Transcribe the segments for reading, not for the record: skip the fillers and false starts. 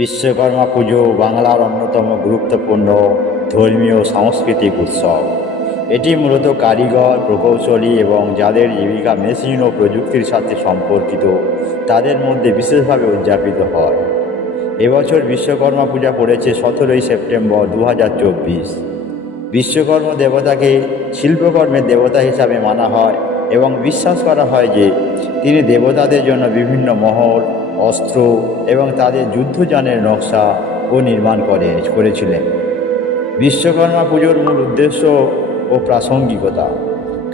বিশ্বকর্মা পুজো বাংলার অন্যতম গুরুত্বপূর্ণ ধর্মীয় সাংস্কৃতিক উৎসব। এটি মূলত কারিগর, প্রকৌশলী এবং যাদের জীবিকা মেশিন ও প্রযুক্তির সাথে সম্পর্কিত তাদের মধ্যে বিশেষভাবে উদযাপিত হয়। এবছর বিশ্বকর্মা পূজা পড়েছে 17ই সেপ্টেম্বর 2024। বিশ্বকর্মা দেবতাকে শিল্পকর্মের দেবতা হিসাবে মানা হয় এবং বিশ্বাস করা হয় যে তিনি দেবতাদের জন্য বিভিন্ন মহল, অস্ত্র এবং তাদের যুদ্ধযানের নকশা ও নির্মাণ করেছিলেন। বিশ্বকর্মা পুজোর মূল উদ্দেশ্য ও প্রাসঙ্গিকতা।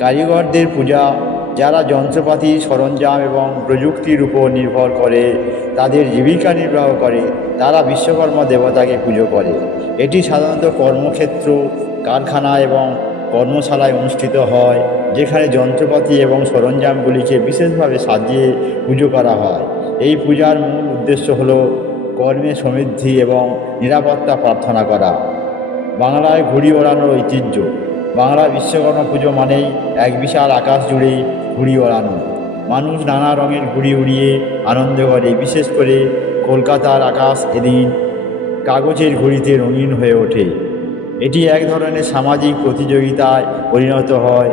কারিগরদের পূজা, যারা যন্ত্রপাতি, সরঞ্জাম এবং প্রযুক্তির উপর নির্ভর করে তাদের জীবিকা নির্বাহ করে, তারা বিশ্বকর্মা দেবতাকে পুজো করে। এটি সাধারণত কর্মক্ষেত্র, কারখানা এবং কর্মশালায় অনুষ্ঠিত হয়, যেখানে যন্ত্রপাতি এবং সরঞ্জামগুলিকে বিশেষভাবে সাজিয়ে পুজো করা হয়। এই পূজার মূল উদ্দেশ্য হল কর্মে সমৃদ্ধি এবং নিরাপত্তা প্রার্থনা করা। বাংলায় ঘুড়ি ওড়ানোর ঐতিহ্য। বাংলা বিশ্বকর্মা পুজো মানেই এক বিশাল আকাশ জুড়ে ঘুড়ি ওড়ানো। মানুষ নানা রঙের ঘুড়ি উড়িয়ে আনন্দ করে। বিশেষ করে কলকাতার আকাশ এদিন কাগজের ঘুড়িতে রঙিন হয়ে ওঠে। এটি এক ধরনের সামাজিক প্রতিযোগিতায় পরিণত হয়,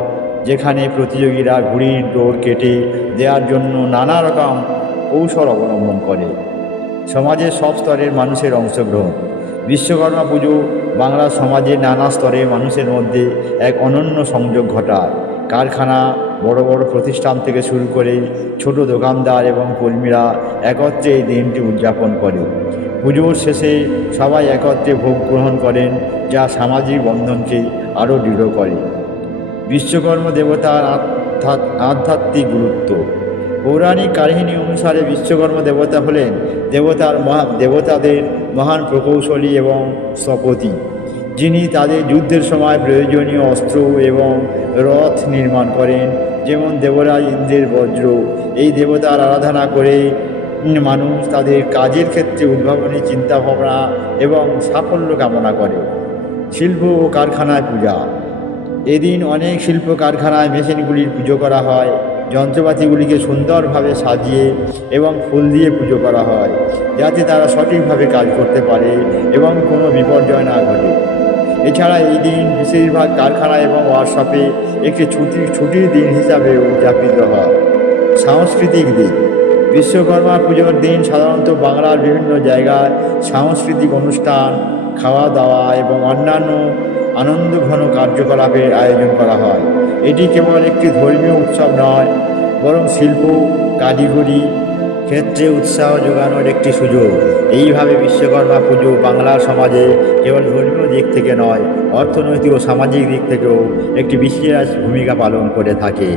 যেখানে প্রতিযোগীরা ঘুড়ির দৌড় কেটে দেওয়ার জন্য নানা রকম কৌশল অবলম্বন করে। সমাজের সব স্তরের মানুষের অংশগ্রহণ। বিশ্বকর্মা পুজো বাংলা সমাজের নানা স্তরের মানুষের মধ্যে এক অনন্য সংযোগ ঘটায়। কারখানা, বড় বড় প্রতিষ্ঠান থেকে শুরু করে ছোট দোকানদার এবং কর্মীরা একত্রে এই দিনটি উদযাপন করে। পুজোর শেষে সবাই একত্রে ভোগ গ্রহণ করেন, যা সামাজিক বন্ধনকে আরও দৃঢ় করে। বিশ্বকর্মা দেবতার আধ্যাত্মিক গুরুত্ব। পৌরাণিক কাহিনী অনুসারে বিশ্বকর্মা দেবতা হলেন দেবতাদের মহান প্রকৌশলী এবং স্থপতি, যিনি তাদের যুদ্ধের সময় প্রয়োজনীয় অস্ত্র এবং রথ নির্মাণ করেন। যেমন দেবরাজ ইন্দ্রের বজ্র। এই দেবতার আরাধনা করে মানুষ তাদের কাজের ক্ষেত্রে উদ্ভাবনী চিন্তাভাবনা এবং সাফল্য কামনা করে। শিল্প ও কারখানায় পূজা। এদিন অনেক শিল্প কারখানায় মেশিনগুলির পুজো করা হয়। যন্ত্রপাতিগুলিকে সুন্দরভাবে সাজিয়ে এবং ফুল দিয়ে পুজো করা হয়, যাতে তারা সঠিকভাবে কাজ করতে পারে এবং কোনো বিপর্যয় না ঘটে। এছাড়া এই দিন বেশিরভাগ কারখানা এবং ওয়ার্কশপে একটি ছুটির দিন হিসাবে উদযাপিত হয়। সাংস্কৃতিক দিক। বিশ্বকর্মা পুজোর দিন সাধারণত বাংলার বিভিন্ন জায়গায় সাংস্কৃতিক অনুষ্ঠান, খাওয়া দাওয়া এবং অন্যান্য আনন্দঘন কার্যকলাপের আয়োজন করা হয়। এটি কেবল একটি ধর্মীয় উৎসব নয়, বরং শিল্প, কারিগরি ক্ষেত্রে উৎসাহ যোগানোর একটি সুযোগ। এইভাবে বিশ্বকর্মা পুজো বাংলার সমাজে কেবল ধর্মীয় দিক থেকে নয়, অর্থনৈতিক ও সামাজিক দিক থেকেও একটি বিশেষ ভূমিকা পালন করে থাকে।